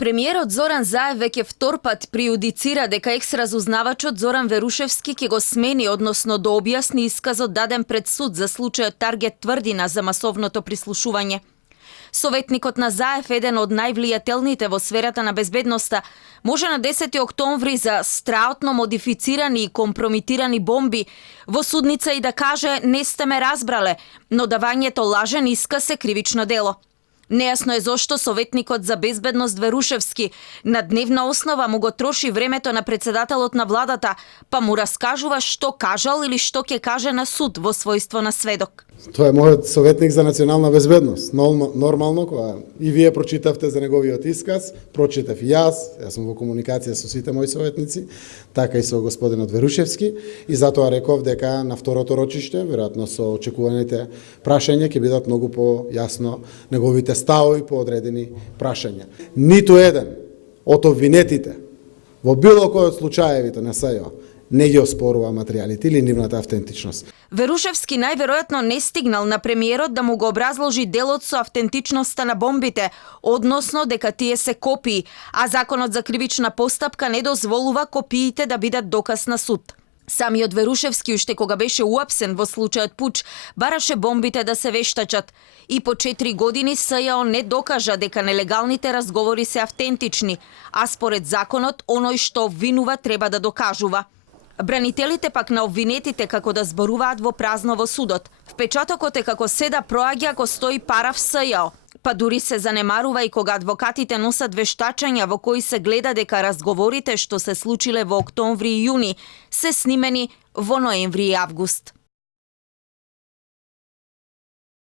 Премиерот Зоран Заев веќе втор пат пријудицира дека екс-разузнавачот Зоран Верушевски ќе го смени, односно да објасни исказот даден пред суд за случајот Таргет Тврдина за масовното прислушување. Советникот на Заев, еден од највлијателните во сферата на безбедноста, може на 10 октомври за страутно модифицирани и компромитирани бомби во судница и да каже "не сте ме разбрале", но давањето лажен исказ е кривично дело. Нејасно е зошто советникот за безбедност Верушевски на дневна основа му го троши времето на председателот на владата, па му раскажува што кажал или што ќе каже на суд во својство на сведок. Тоа е мојот советник за национална безбедност. Нормално, кога и вие прочитавте за неговиот исказ, прочитав и јас сум во комуникација со сите мои советници, така и со господинот Верушевски, и затоа реков дека на второто рочиште, веројатно со очекуваните прашања, ќе бидат многу појасно неговите ставови по одредени прашања. Ниту еден од обвинетите во било кој од случаевите на СЈО не ги оспорува материјалите или нивната автентичност. Верушевски најверојатно не стигнал на премиерот да му го образложи делот со автентичноста на бомбите, односно дека тие се копии, а законот за кривична постапка не дозволува копиите да бидат доказ на суд. Самиот Верушевски, уште кога беше уапсен во случајот Пуч, бараше бомбите да се вештачат. И по 4 години СЈО не докажа дека нелегалните разговори се автентични, а според законот, оној што обвинува треба да докажува. Бранителите пак на обвинетите како да зборуваат во празно во судот. Впечатокот е како се да проаѓа ако стои пара в СЈО. Па дури се занемарува и кога адвокатите носат вештачања во кои се гледа дека разговорите што се случиле во октомври и јуни се снимени во ноември и август.